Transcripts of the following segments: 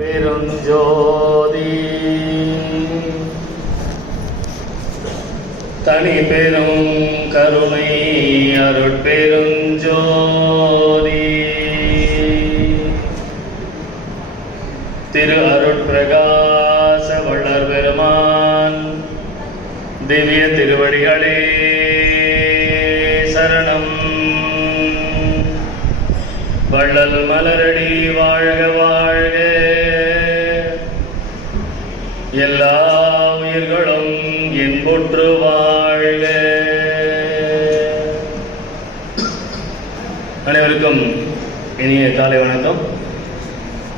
பெருஞ்சோதி தனி பெரும் கருணை அருட்பெருஞ்சோதி திரு அருட்பிரகாச வள்ளர் பெருமான் திவ்ய திருவடிகளே சரணம். வள்ளல் மலரடி வாழ்க வாழ்க. எல்லா உயிர்களும் இன்புற்று வாழ அனைவருக்கும் இனிய காலை வணக்கம்.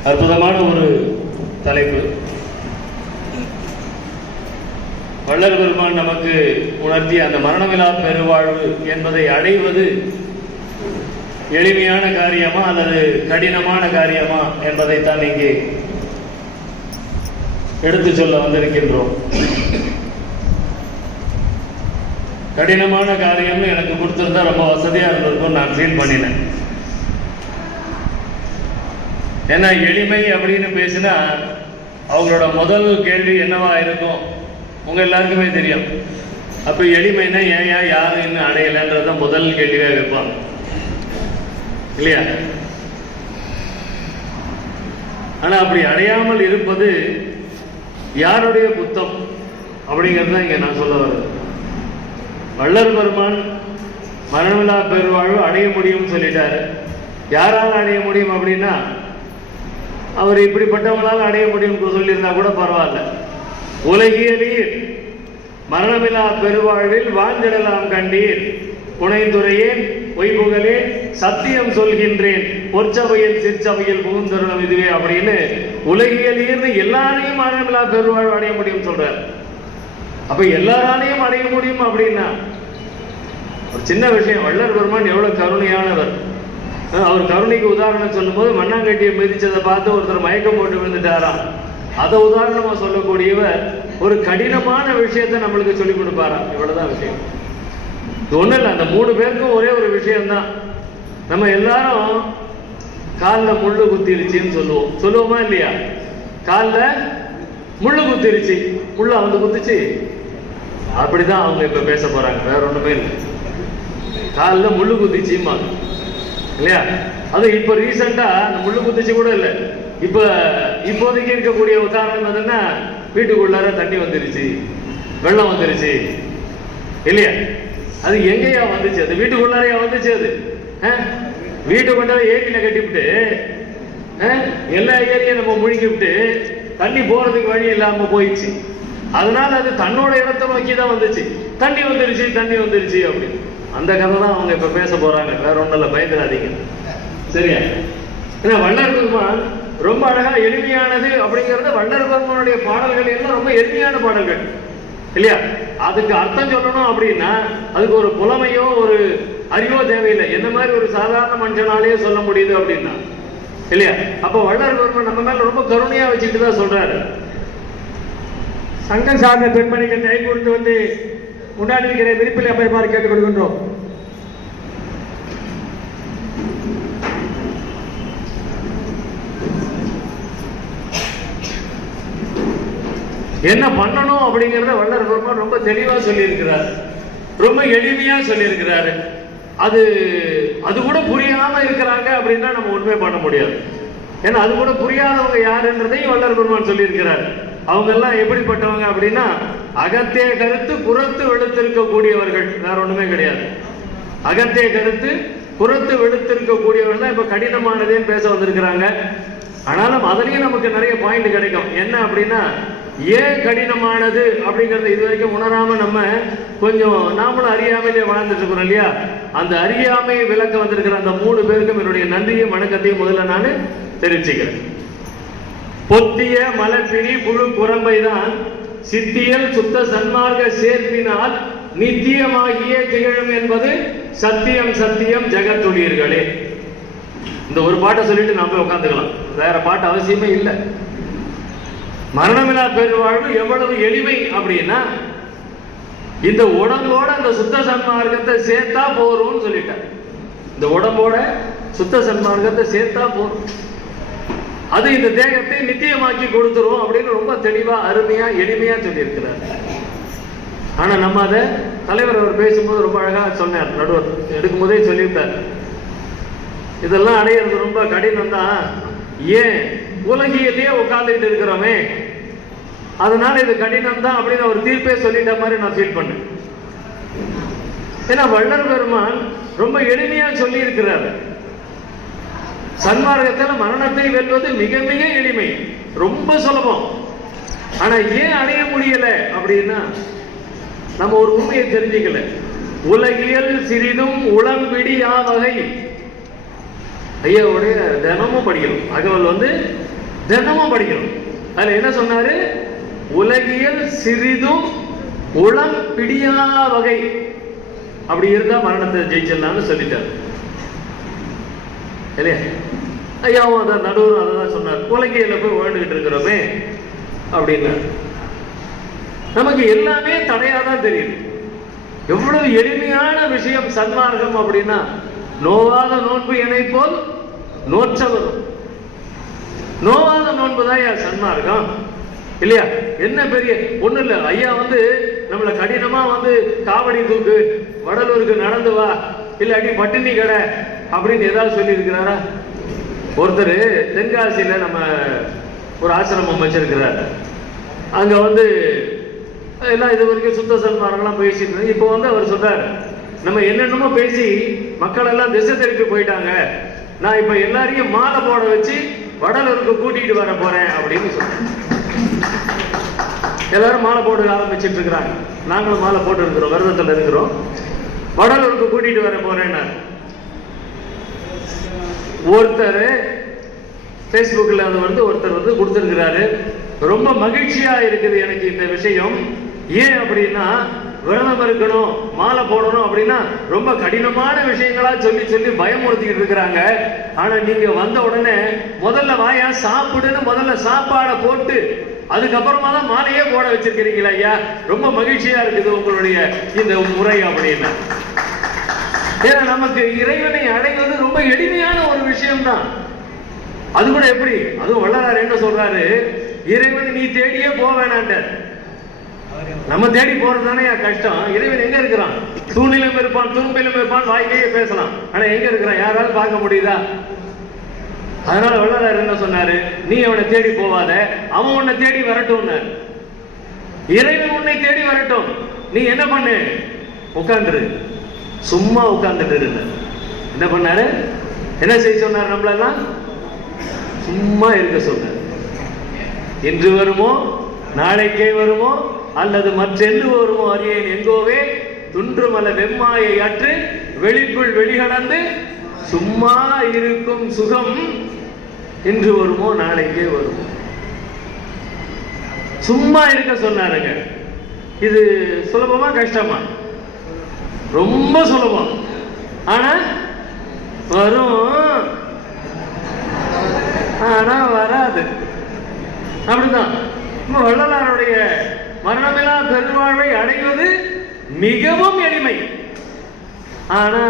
அற்புதமான ஒரு தலைப்பு. வள்ளல் பெருமான் நமக்கு உணர்த்திய அந்த மரணமிலா பெருவாழ்வு என்பதை அடைவது எளிமையான காரியமா அல்லது கடினமான காரியமா என்பதைத்தான் இங்கே எடுத்து சொல்ல வந்திருக்கின்றோம். கடினமான காரியம்னு எனக்கு கொடுத்திருந்தா ரொம்ப வசதியா இருந்திருக்கும் நான் ஃபீல் பண்ணினேன். ஏன்னா எளிமை அப்படின்னு பேசினா அவங்களோட முதல் கேள்வி என்னவா இருக்கும்? உங்க எல்லாருக்குமே தெரியும். அப்ப எளிமைன்னா ஏன் ஏன் யாரு இன்னும் அடையலைன்றத முதல் கேள்வியா வைப்பாங்க இல்லையா? ஆனா அப்படி அடையாமல் இருப்பது யாருடைய புத்தம்? அப்படிங்கிறது தான் இங்க நான் சொல்ல வரேன். வள்ளல் பெருமான் மரணமில்லா பெருவாழ்வு அடைய முடியும்னு சொல்லிட்டாரு. யாரால் அடைய முடியும் அப்படின்னா அவர் இப்படிப்பட்டவங்களால் அடைய முடியும் சொல்லியிருந்தா கூட பரவாயில்ல. உலகியலீர் மரணமில்லா பெருவாழ்வில் வாழ்ந்திடலாம் கண்டீர். புனைந்துரையேன் பொய்புகளே சத்தியம் சொல்கின்றேன். பொற்சபையில் சிற்சபையில் புகுந்தருணம் இதுவே அப்படின்னு உலகியலீர்னு எல்லாரையும் மரணமில்லா பெருவாழ்வு அடைய முடியும் சொல்றார். அப்ப எல்லாராலையும் அடைய முடியும் அப்படின்னா ஒரு சின்ன விஷயம் வள்ளர் பெருமான் எவ்வளவு கருணையானவர். அவர் கருணைக்கு உதாரணம் சொல்லும்போது மண்ணாங்கட்டியை மிதிச்சதை பார்த்து ஒருத்தர் மயக்கம் போட்டு விழுந்துட்டாராம். அதை உதாரணமா சொல்லக்கூடியவர் ஒரு கடினமான விஷயத்தை நம்மளுக்கு சொல்லிக் கொடுப்பாராம். இவ்வளவுதான் விஷயம். இது இல்லை அந்த மூணு பேருக்கும் ஒரே ஒரு விஷயம்தான். நம்ம எல்லாரும் காலில் முள்ளு குத்திருச்சின்னு சொல்லுவோம். சொல்லுவோமா இல்லையா? காலில் முள்ளு குத்திருச்சு முள்ளு வந்து குத்துச்சு. அப்படிதான் அவங்க இப்போ பேச போகிறாங்க வேற ஒன்றுமே இல்லை. காலில் முள்ளு குத்திச்சும்பாங்க. இல்லையா? அது இப்போ ரீசெண்டாக அந்த முள்ளு குத்திச்சு கூட இல்லை. இப்போ இப்போதைக்கு இருக்கக்கூடிய உதாரணம் எதுன்னா வீட்டுக்குள்ளார தண்ணி வந்துருச்சு. வெள்ளம் வந்துருச்சு. இல்லையா? அது எங்கேயா வந்துச்சு? அது வீட்டுக்குள்ளாரையா வந்துச்சு அது. அஹ்? வீட்டு கொண்டாந்து ஏரியில கட்டிவிட்டு எல்லா ஏரியும் நம்ம முழுங்கி விட்டு தண்ணி போறதுக்கு வழி இல்லாம போயிடுச்சு. அதனால அது தன்னோட இடத்தை நோக்கி தான் வந்துச்சு. தண்ணி வந்துருச்சு தண்ணி வந்துருச்சு அப்படின்னு. அந்த கதை தான் அவங்க இப்ப பேச போறாங்க. வேற ஒண்ணும் பயந்துடாதீங்க. சரியா? ஏன்னா வள்ளல் பெருமான் ரொம்ப அழகா எளிமையானது அப்படிங்கறது வள்ளல் பெருமானுடைய பாடல்கள் எல்லாம் ரொம்ப எளிமையான பாடல்கள். இல்லையா? அதுக்கு அர்த்தம் சொல்லணும் அப்படின்னா அதுக்கு ஒரு புலமையோ ஒரு அறிவோ தேவையில்லை. என்ன மாதிரி ஒரு சாதாரண மனுஷனாலேயே சொல்ல முடியுது அப்படின்னா? இல்லையா? அப்ப வள்ளல் பெருமான் நம்ம மேல ரொம்ப கருணையா வச்சுக்கிட்டு தான் சொல்றாரு. சங்கம் சார்ந்த பெண்மணிகள் கை கொடுத்து வந்து முன்னாடி இருக்கிற விருப்பில் அப்பயமாறு கேட்டுக் கொள்கின்றோம் என்ன பண்ணணும் அப்படிங்கறத வல்லர் பெருமான் ரொம்ப தெளிவா சொல்லியிருக்கிறார். ரொம்ப எளிமையா சொல்லியிருக்கிறாரு. அது அது கூட புரியாம இருக்கிறாங்க அப்படின்னா நம்ம உண்மை பண்ண முடியாது. ஏன்னா அது கூட புரியாதவங்க யாருன்றதையும் வல்லர் பெருமான் சொல்லியிருக்கிறார். அவங்க எல்லாம் எப்படிப்பட்டவங்க அப்படின்னா அகத்தே கருத்து புறத்து வெளுத்திருக்கக்கூடியவர்கள். வேற ஒண்ணுமே கிடையாது. அகத்தே கருத்து புறத்து வெளுத்திருக்கக்கூடியவர்கள் தான் இப்ப கடினமானதேன்னு பேச வந்திருக்கிறாங்க. ஆனாலும் அதுலயும் நமக்கு நிறைய பாயிண்ட் கிடைக்கும். என்ன அப்படின்னா ஏன் கடினமானது அப்படிங்கறத இது வரைக்கும் உணராம நம்ம கொஞ்சம் நாமளும் அறியாமையிலே வாழ்ந்துட்டு இருக்கிறோம் இல்லையா? அந்த அறியாமையை விளக்க வந்திருக்கிற அந்த மூணு பேருக்கும் என்னுடைய நன்றியும் வணக்கத்தையும் முதல்ல நான் தெரிவிச்சுக்கிறேன். பொத்திய மலப்பினி புழு குரம்பை தான் சித்தியல் சுத்த சன்மார்க்க சேர்ப்பினால் நித்தியமாகியே திகழும் என்பது சத்தியம் சத்தியம் ஜெகத்துளியர்களே. இந்த ஒரு பாட்டை சொல்லிட்டு நம்ம உட்காந்துக்கலாம். வேற பாட்டு அவசியமே இல்லை. மரணமில்லா பெருவாழ்வு எவ்வளவு எளிமை அப்படின்னா இந்த உடம்போட அந்த சுத்த சன்மார்க்கத்தை சேர்த்தா போறோம்னு சொல்லிட்டார். இந்த உடம்போட சுத்த சன்மார்க்கத்தை சேர்த்தா போறோம் அது இந்த தேகத்தை நித்தியமாக்கி கொடுத்துரும் அப்படின்னு ரொம்ப தெளிவா அருமையா எளிமையா சொல்லியிருக்கிறார். ஆனா நம்ம அதை தலைவர் அவர் பேசும்போது ரொம்ப அழகா சொன்னார். நடுவர் எடுக்கும் போதே சொல்லியிருந்தார் இதெல்லாம் அடையிறது ரொம்ப கடினம் தான் ஏன்? உலகியலே உட்கார்ந்துட்டு இருக்கிறோமே. அதனால இது கடினம் தான் அப்படின்னு ஒரு தீர்ப்பே சொல்லிட்ட மாதிரி நான் ஃபீல் பண்ணேன். ஏன்னா வள்ளல் பெருமான் ரொம்ப எளிமையா சொல்லி இருக்கிறார் சன்மார்க்கத்தில் மரணத்தை வெல்வது மிக மிக எளிமை. ரொம்ப சுலபம். ஆனா ஏன் அடைய முடியல அப்படின்னா நம்ம ஒரு உண்மையை தெரிஞ்சுக்கல. உலகியல் சிறிதும் உளம்பிடியா வகை. ஐயாவுடைய தினமும் படிக்கணும். அகவல் வந்து தினமும் படிக்கணும். அதுல என்ன சொன்னாரு? உலகியல் சிறிதும் உளம் பிடியா வகை. அப்படி இருந்தா மரணத்தை ஜெயிச்சிடலாம்னு சொல்லிட்டார். இல்லையா? ஐயாவும் அதான் நடுவரும் அதை தான் சொன்னார். உலகியல போய் வாழ்ந்துகிட்டு இருக்கிறோமே அப்படின்னா நமக்கு எல்லாமே தடையா தான் தெரியுது. எவ்வளவு எளிமையான விஷயம் சன்மார்க்கம் அப்படின்னா நோவாத நோன்பு என்னை போல் நோற்றவரும். நோவாத நோன்பு தான் சன்மார்க்கம். இல்லையா? என்ன பெரிய ஒண்ணு இல்ல. ஐயா வந்து நம்மள கடினமா வந்து காவடி தூக்கு வடலூருக்கு நடந்து வா இல்லாட்டி பட்டினி கடை அப்படின்னு ஏதாவது சொல்லி இருக்கிறாரா ஒருத்தர் தென்காசியில நம்ம ஒரு ஆசிரமம் வச்சிருக்கிறார். அங்க வந்து எல்லாம் இது வரைக்கும் சுத்த சன்மார்க்கெல்லாம் பேசிட்டு இருந்தாங்க. இப்போ வந்து அவர் சொல்றாரு நம்ம என்னென்னமோ பேசி மக்கள் எல்லாம் திசை திருப்பி போயிட்டாங்க. நான் இப்ப எல்லாரையும் மாலை போட வச்சு வடலூருக்கு கூட்டிட்டு வர போறேன் அப்படின்னு சொன்னேன் எல்லாரும் மாலை போட ஆரம்பிச்சிட்டு இருக்கிறாங்க. நாங்களும் மாலை போட்டு இருக்கிறோம் விரதத்தில் இருக்கிறோம். வடலூருக்கு கூட்டிட்டு வர போறேன்னாரு. ஒருத்தர் ஃபேஸ்புக்கில் அது வந்து ஒருத்தர் வந்து கொடுத்துருக்கிறாரு. ரொம்ப மகிழ்ச்சியா இருக்குது எனக்கு இந்த விஷயம். ஏன் அப்படின்னா விரதம் இருக்கணும் மாலை போடணும் அப்படின்னா ரொம்ப கடினமான விஷயங்களா சொல்லி சொல்லி பயமுறுத்திக்கிட்டு இருக்கிறாங்க. ஆனா நீங்க வந்த உடனே முதல்ல வாயா சாப்பிடுன்னு முதல்ல சாப்பாடை போட்டு அதுக்கப்புறமா தான் மாலையே போட வச்சிருக்கிறீங்களா ஐயா. ரொம்ப மகிழ்ச்சியா இருக்குது உங்களுடைய இந்த முறை அப்படின்னா. ஏன்னா நமக்கு இறைவனை அடைவது ரொம்ப எளிமையான ஒரு விஷயம் தான் அது கூட எப்படி? அதுவும் வள்ளலார் என்ன சொல்றாரு? இறைவனை நீ தேடியே போக நம்ம தேடி போறது தானே கஷ்டம்? இறைவன் எங்க இருக்கிறான்? சூழ்நிலையும் இருப்பான் துரும்பிலும் இருப்பான் வாய்க்கையே பேசலாம். ஆனா எங்க இருக்கிறான்? யாராலும் பார்க்க முடியுதா? அதனால வள்ளலார் என்ன சொன்னாரு? நீ அவனை தேடி போவாத அவன் உன்னை தேடி வரட்டும் இறைவன் உன்னை தேடி வரட்டும். நீ என்ன பண்ணு? உட்காந்துரு சும்மா உட்கார்ந்துட்டு இருந்த என்ன பண்ணாரு? என்ன செய்ய சொன்னார் நம்மளெல்லாம்? சும்மா இருக்க சொன்னார். இன்று வருமோ? நாளைக்கே வருமோ? அல்லது மற்றென்று வருமோ அறியேன் எங்கோவே துன்றுமல வெம்மாயை அற்று வெளிக்குள் வெளிகடந்து சும்மா இருக்கும் சுகம் இன்று வருமோ நாளைக்கே வருமோ. சும்மா இருக்க சொன்னாருங்க. இது சுலபமா கஷ்டமா? ரொம்ப சுலபம். ஆனா வரும். ஆனா வராது. அப்படிதான். நம்ம வள்ளலாருடைய மரணமில்லா பெருவாழ்வை அடைவது மிகவும் எளிமை. ஆனா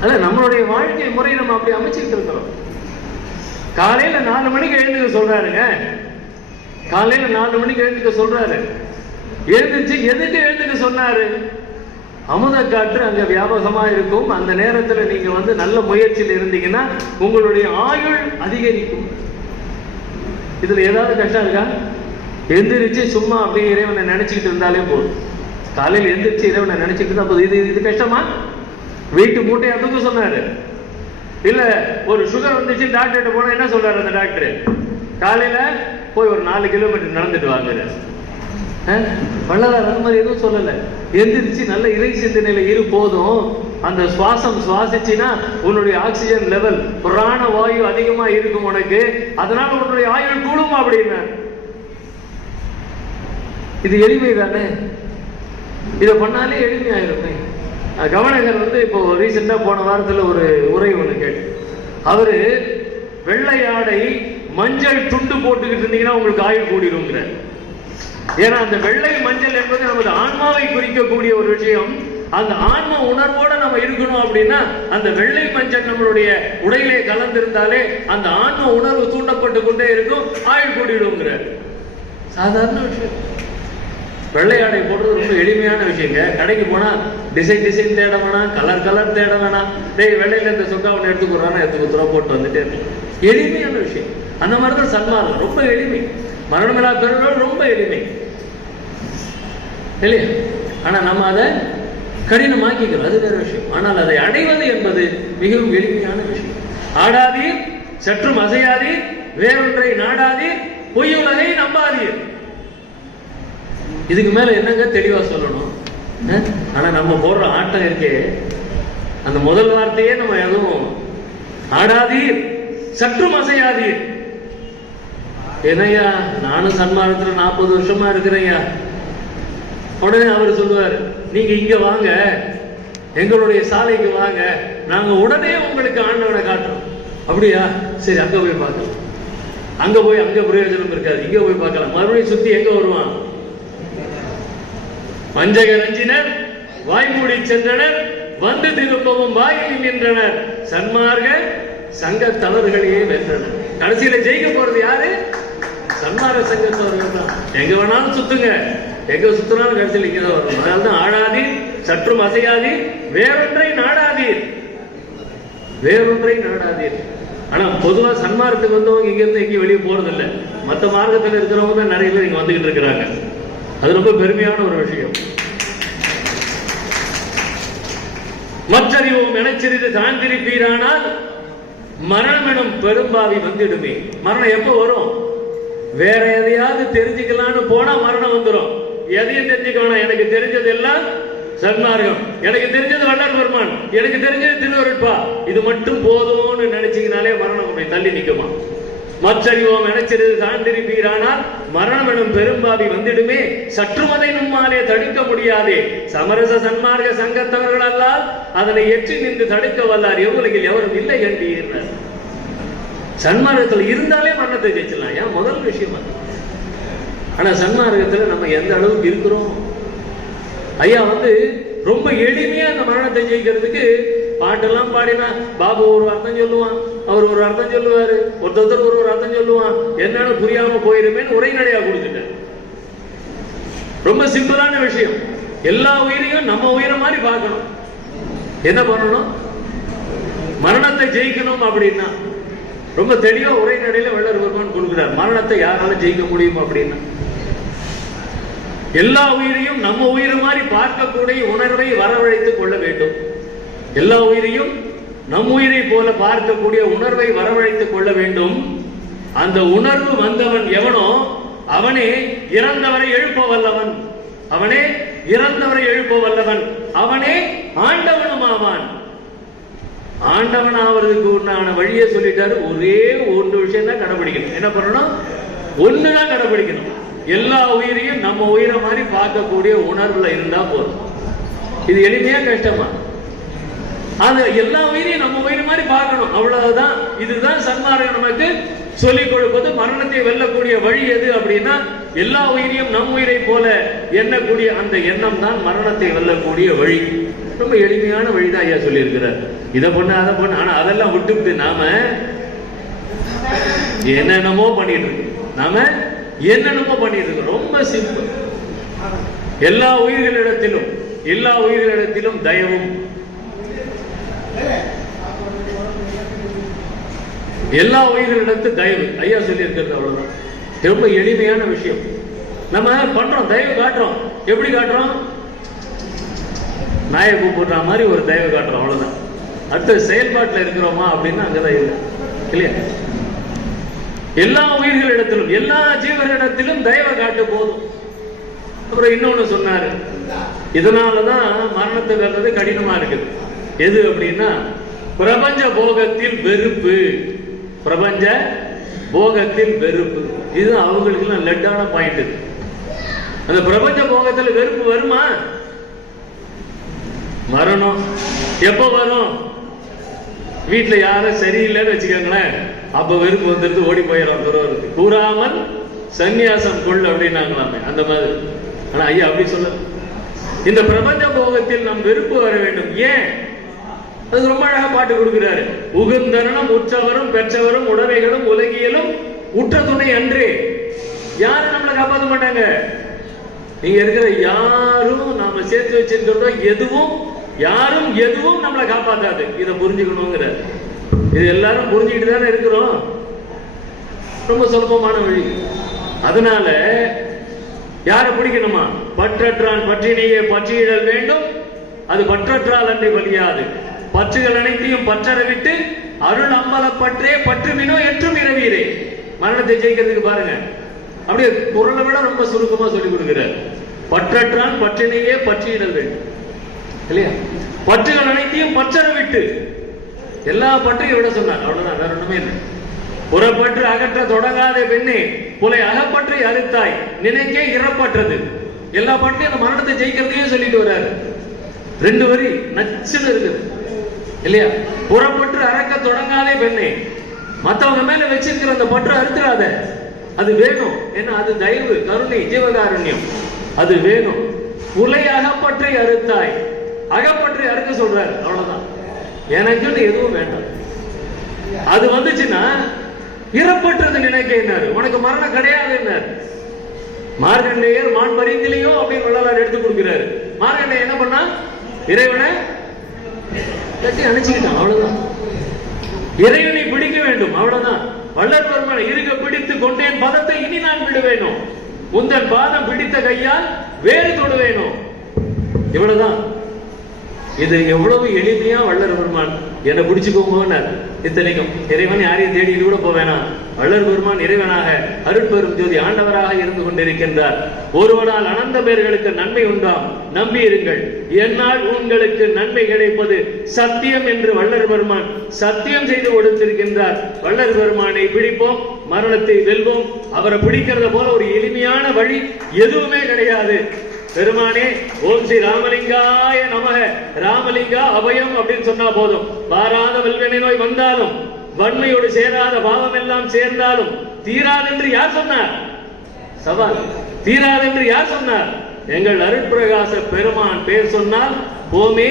அல்ல நம்மளுடைய வாழ்க்கை முறை நம்ம அப்படி அமைச்சுக்கிட்டு இருக்கிறோம். காலையில நாலு மணிக்கு எழுந்துக்க சொல்றாருங்க. காலையில நாலு மணிக்கு எழுந்துக்க சொல்றாரு. எழுந்துச்சு எதுக்கு எழுந்துக்க சொன்னாரு? அமுத காற்று அங்க வியாபகமா இருக்கும். அந்த நேரத்துல நீங்க வந்து நல்ல முயற்சியில் இருந்தீங்கன்னா உங்களுடைய ஆயுள் அதிகரிக்கும். இதுல ஏதாவது கஷ்டம் இருக்கா? எந்திரிச்சு சும்மா அப்படியே இறைவனை நினைச்சுக்கிட்டு இருந்தாலே போதும். காலையில் எந்திரிச்சு இறைவனை நினைச்சுக்கிட்டு இருந்தா போதும். இது இது கஷ்டமா? வீட்டு மூட்டையை தூக்க சொன்னாரு. இல்ல ஒரு சுகர் வந்துச்சு டாக்டர்கிட்ட போனா என்ன சொல்றாரு அந்த டாக்டர் காலையில போய் ஒரு நாலு கிலோமீட்டர் நடந்துட்டு வாங்க வள்ளலார் அந்த மாதிரி எதுவும் சொல்லல. எந்திரிச்சு நல்ல இறை சிந்தனையில இரு போதும். அந்த சுவாசம் சுவாசிச்சுன்னா உன்னுடைய ஆக்சிஜன் லெவல் புராண வாயு அதிகமா இருக்கும் உனக்கு. அதனால உன்னுடைய ஆயுள் கூடும் அப்படின்னா இது எளிமை தானே இதை பண்ணாலே எளிமையாயிருமே. கவனகர் வந்து இப்போ ரீசெண்டாக போன வாரத்தில் ஒரு உரை ஒன்று கேட்டு. அவர் வெள்ளை ஆடை மஞ்சள் துண்டு போட்டுக்கிட்டு இருந்தீங்கன்னா உங்களுக்கு ஆயுள் கூடிடுங்கிற ஏன்னா அந்த வெள்ளை மஞ்சள் என்பது நமது ஆன்மாவை குறிக்கக்கூடிய ஒரு விஷயம். அந்த ஆன்ம உணர்வோட நம்ம இருக்கணும் அப்படின்னா அந்த வெள்ளை மஞ்சள் நம்மளுடைய உடையிலே கலந்திருந்தாலே அந்த ஆன்ம உணர்வு தூண்டப்பட்டு கொண்டே இருக்கும் ஆயுள் கூடிடுங்கிற சாதாரண விஷயம். வெள்ளை ஆடை போடுறது ரொம்ப எளிமையான விஷயங்க. கடைக்கு போனா டிசைன் டிசைன் தேட வேணாம் கலர் கலர் தேட வேணாம். டேய் வெள்ளையில இந்த சொக்கா ஒன்று எடுத்து எடுத்து கொடுத்துருவா போட்டு வந்துட்டே இருக்கும் எளிமையான விஷயம். அந்த மாதிரி தான் சன்மார்க்கம். ரொம்ப எளிமை. மரணமில்லா பெருநாள் ரொம்ப எளிமை. இல்லையா? ஆனா நம்ம அதை கடினமாக்கிக்கிறோம். அது வேற விஷயம். ஆனால் அதை அடைவது என்பது மிகவும் எளிமையான விஷயம். ஆடாதீர் சற்றும் அசையாதீர் வேறொன்றை நாடாதீர் வகையை நம்பாதீர். இதுக்கு மேல என்னங்க தெளிவா சொல்லணும்? ஆனா நம்ம போடுற ஆட்டம் இருக்கே. அந்த முதல் வார்த்தையே நம்ம எதுவும் ஆடாதீர். சற்றும் அசையாதீர். என்னய்யா நானும் சன்மார்க்கத்துல நாற்பது வருஷமா இருக்கிறேயா உடனே அவர் சொல்லுவார் நீங்க இங்க வாங்க. எங்களுடைய சாலைக்கு வாங்க. நாங்க உடனே உங்களுக்கு ஆண்டவனை காட்டுறோம். அப்படியா? சரி அங்க போய் பார்க்கலாம். அங்க போய் அங்க பிரயோஜனம் இருக்காது. இங்க போய் பார்க்கலாம். மறுபடியும் சுத்தி எங்க வருவான்? வஞ்சக ரஞ்சினர் வாய்மூடி சென்றனர் வந்து திருப்பவும் வாயில் நின்றனர். சன்மார்க சங்க தளர்களையே வென்றனர். கடைசியில ஜெயிக்க போறது யாரு? சன்மார்க சங்கத்தவர்கள் தான். எங்க வேணாலும் சுத்துங்க. எங்க சுத்தினாலும் கடைசியில் இங்க தான் வரணும் அதனால தான் ஆடாதீர் சற்றும் அசையாதீர் வேறொன்றை நாடாதீர். வேறொன்றை நாடாதீர். ஆனா பொதுவா சன்மார்க்கத்துக்கு வந்தவங்க இங்க இருந்து எங்கேயும் வெளியே போறது இல்லை மத்த மார்க்கத்துல இருக்கிறவங்க தான் நிறைய பேர் இங்க வந்துகிட்டு இருக்கிறாங்க. அது ரொம்ப பெருமையான ஒரு விஷயம். மற்றறிவும் எனச்சிறிது தாழ்ந்திருப்பீரானால் மரணம் எனும் பெரும்பாவி வந்துடுமே. மரணம் எப்போ வரும்? வேற எதையாவது தெரிஞ்சுக்கலாம்னு போனா மரணம் வந்துடும் எதையும் தெரிஞ்சுக்கணும் எனக்கு தெரிஞ்சது எல்லாம் சன்மார்க்கம். எனக்கு தெரிஞ்சது வல்லார் பெருமான். எனக்கு தெரிஞ்சது திருவருட்பா. இது மட்டும் போதும்னு நினைச்சீங்கனாலே மரணம் உங்களை தள்ளி நிற்குமா மற்றறிவோம் நினைச்சிருது தாழ்ந்திருப்பீரானால் மரணம் எனும் பெரும்பாவி வந்திடுமே. சற்றுமதை நம்மாலே தடுக்க முடியாதே. சமரச சன்மார்க்க சங்கத்தவர்கள் அல்லால் அதனை எற்றி நின்று தடுக்க வல்லார் எவ்வுலகில் எவரும் இல்லை கண்டீர்கள் சன்மார்க்கத்தில் இருந்தாலே மரணத்தை ஜெயிச்சலாம் ஏன்? முதல் விஷயம் அது. ஆனா சன்மார்க்கத்தில் நம்ம எந்த அளவுக்கு இருக்கிறோம்? ஐயா வந்து ரொம்ப எளிமையா அந்த மரணத்தை ஜெயிக்கிறதுக்கு பாட்டெல்லாம் பாடினா பாபு ஒரு அர்த்தம் சொல்லுவான். அவர் ஒரு அர்த்தம் சொல்லுவாரு. ஒருத்தர் ஒரு ஒரு அர்த்தம் சொல்லுவான். என்னன்னு புரியாம போயிருமேன்னு உரைநடையா கொடுத்துட்டார் ரொம்ப சிம்பிளான விஷயம். எல்லா உயிரையும் நம்ம உயிரை மாதிரி பார்க்கணும். என்ன பண்ணணும்? மரணத்தை ஜெயிக்கணும் அப்படின்னா. ரொம்ப தெளிவா உரைநடையில வள்ளல் பெருமான் கொடுக்கிறார். மரணத்தை யாரால ஜெயிக்க முடியும் அப்படின்னா. எல்லா உயிரையும் நம்ம உயிர் மாதிரி பார்க்கக்கூடிய உணர்வை வரவழைத்துக் கொள்ள வேண்டும். எல்லா உயிரையும் நம் உயிரை போல பார்க்கக்கூடிய உணர்வை வரவழைத்துக் கொள்ள வேண்டும். அந்த உணர்வு வந்தவன் எவனோ அவனே இறந்தவரை எழுப்ப வல்லவன் அவனே இறந்தவரை எழுப்ப வல்லவன் அவனே ஆண்டவனும் ஆவான் ஆண்டவன் ஆவறதுக்கு உண்டான வழியை சொல்லிட்டாரு. ஒரே ஒன்று விஷயம் தான் கடைபிடிக்கணும். என்ன பண்ணணும்? ஒண்ணுதான் கடைபிடிக்கணும். எல்லா உயிரையும் நம்ம உயிரை மாதிரி பார்க்கக்கூடிய உணர்வுல இருந்தா போதும். இது எளிமையா கஷ்டமா? அது எல்லா உயிரையும் நம்ம உயிர் மாதிரி பார்க்கணும். அவ்வளவுதான். இதுதான் சன்மார்க்கம் நமக்கு சொல்லிக் கொடுப்பது. மரணத்தை வெல்லக்கூடிய வழி எது அப்படின்னா எல்லா உயிரையும் நம் உயிரை போல எண்ணக்கூடிய அந்த எண்ணம் தான் மரணத்தை வெல்லக்கூடிய வழி. ரொம்ப எளிமையான வழிதான் ஐயா சொல்லியிருக்கிறார். இதை பண்ண அதை பண்ண. ஆனா அதெல்லாம் விட்டுவிட்டு நாம என்னென்னமோ பண்ணிட்டு இருக்கோம். நாம என்னென்னமோ பண்ணிட்டு இருக்கோம். ரொம்ப சிம்பிள் எல்லா உயிர்களிடத்திலும் எல்லா உயிர்களிடத்திலும் தயவும். எல்லா உயிர்களிடத்து தயவு. ஐயா சொல்லியிருக்கிறது அவ்வளவுதான். ரொம்ப எளிமையான விஷயம். நம்ம பண்றோம்? தயவு காட்டுறோம். எப்படி காட்டுறோம்? நாயை கூப்பிடுற மாதிரி ஒரு தயவு காட்டுறோம். அவ்வளவுதான். அடுத்த செயல்பாட்டில் இருக்கிறோமா அப்படின்னு அங்கதான் இல்லை. இல்லையா? எல்லா உயிர்களிடத்திலும் எல்லா ஜீவர்களிடத்திலும் தயவு காட்டு போதும். அப்புறம் இன்னொன்னு சொன்னாரு. இதனாலதான் மரணத்தை வெல்றது கடினமா இருக்குது. எது அப்படின்னா பிரபஞ்ச போகத்தில் வெறுப்பு. பிரபஞ்ச போகத்தில் வெறுப்பு. இது அவங்களுக்கு லெட்டான பாயிண்ட் அந்த பிரபஞ்ச போகத்தில் வெறுப்பு வருமா? மரணம் எப்ப வரும்? வீட்டுல யாரும் சரியில்லைன்னு வச்சுக்கோங்களேன். அப்ப வெறுப்பு வந்துட்டு ஓடி போயிடும். துறவருக்கு கூறாமல் சந்நியாசம் கொள் அப்படின்னாங்களாமே அந்த மாதிரி. ஆனா ஐயா அப்படி சொல்ல இந்த பிரபஞ்ச போகத்தில் நாம் வெறுப்பு வர வேண்டும். ஏன்? அது ரொம்ப அழகா பாட்டு கொடுக்கிறாரு. உகுந்தரனும் உற்றவரும் பெற்றவரும் உடமைகளும் உலகியலும் உற்ற துணை அன்றே. யாரும் நம்மளை காப்பாற்ற மாட்டாங்க. இங்க இருக்கிற யாரும் நாம சேர்த்து வச்சிருக்கிறதோ எதுவும் யாரும் எதுவும் நம்மளை காப்பாத்தாது. இதை புரிஞ்சுக்கணுங்கிற. இது எல்லாரும் புரிஞ்சுக்கிட்டு தானே இருக்கிறோம். ரொம்ப சுலபமான வழி. அதனால யாரை பிடிக்கணுமா? பற்றற்றான் பற்றினையே பற்றியிடல் வேண்டும். அது பற்றற்றால் அன்றி வலியாது பற்றுகள் அனைத்தையும் பற்றற விட்டு அருள் அம்பலப்பற்றே பற்றுமினோ என்றும் இரவீரே. மரணத்தை ஜெயிக்கிறதுக்கு பாருங்க. அப்படியே குரலை விட ரொம்ப சுருக்கமா சொல்லி கொடுக்கிறார். பற்றற்றான் பற்றினையே பற்றியிடல் வேண்டும் இல்லையா? பற்றுகள் அனைத்தையும் பற்றற விட்டு எல்லா பற்றையும் விட சொன்னார். அவ்வளவுதான் வேற ஒண்ணுமே இல்லை. புறப்பற்று அகற்ற தொடங்காத பெண்ணே. புலை அகப்பற்றை அறுத்தாய். நினைக்கே இறப்பற்றது. எல்லா பற்றையும் அந்த மரணத்தை ஜெயிக்கிறதையும் சொல்லிட்டு வர்றாரு. ரெண்டு வரி நச்சுன்னு இருக்குது. இல்லையா? புறப்பற்று அறக்க தொடங்காதே பெண்ணே. மத்தவங்க மேல வச்சிருக்கிற அந்த பற்று அறுத்துறாத. அது வேணும் ஏன்னா அது தயவு கருணை ஜீவகாருண்யம் அது வேணும் உலை அகப்பற்றை அறுத்தாய். அகப்பற்றை அறுக்க சொல்றாரு. அவ்வளவுதான். எனக்குன்னு எதுவும் வேண்டாம். அது வந்துச்சுன்னா இறப்பற்றது நினைக்க என்னார் உனக்கு மரணம் கிடையாது என்ன மார்கண்டேயர் மான் மறிந்திலையோ அப்படின்னு வள்ளலார் எடுத்து கொடுக்கிறாரு. மார்கண்டேயர் என்ன பண்ணா? இறைவனை கட்டி அணைச்சுக்கிட்டான் அவ்வளவுதான். இறைவனை பிடிக்க வேண்டும் அவ்வளவுதான். வள்ளல் இருக பிடித்து கொண்டேன் பதத்தை இனி நான் விடுவேணும் உந்தன் பாதம் பிடித்த கையால் வேறு தொடுவேணும் இவ்வளவுதான். இது எவ்வளவு எளிமையா வள்ளல் பெருமான் என்னை பிடிச்சுக்கோங்கன்னார் இத்தனைக்கும் இறைவன் யாரையும் தேடிட்டு கூட போவேனா? வள்ளர் பெருமான் இறைவனாக அருட்பெரும் ஜோதி ஆண்டவராக இருந்து கொண்டிருக்கின்றார். ஒருவனால் அனந்த பேர்களுக்கு நன்மை உண்டாம் நம்பி இருங்கள். என்னால் உங்களுக்கு நன்மை கிடைப்பது சத்தியம் என்று வள்ளர் பெருமான் சத்தியம் செய்து கொடுத்திருக்கின்றார். வள்ளர் பெருமானை பிடிப்போம் மரணத்தை வெல்வோம். அவரை பிடிக்கிறத போல ஒரு எளிமையான வழி எதுவுமே கிடையாது. பெருமானே ஓம் ஸ்ரீ ராமலிங்காய நமக. ராமலிங்கா அபயம் அப்படின்னு சொன்னா போதும். வாராத வல்வினை நோய் வந்தாலும் வன்மையோடு சேராத பாவம் எல்லாம் சேர்ந்தாலும் தீராதென்று யார் சொன்னார்? சவால். தீராதென்று யார் சொன்னார்? எங்கள் அருட்பிரகாச பெருமான் பேர் சொன்னால் போமே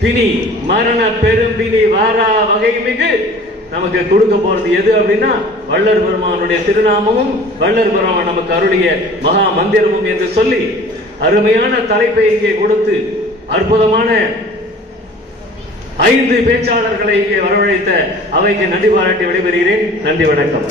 பிணி மரண பெரும் பிணி வாரா வகை மிகு. நமக்கு கொடுக்க போறது எது அப்படின்னா வள்ளர் பெருமானுடைய திருநாமமும் வள்ளர் பெருமான் நமக்கு அருளிய மகா மந்திரமும் என்று சொல்லி அருமையான தலைப்பை இங்கே கொடுத்து அற்புதமான ஐந்து பேச்சாளர்களை இங்கே வரவழைத்த அவைக்கு நன்றி பாராட்டி விடைபெறுகிறேன். நன்றி வணக்கம்.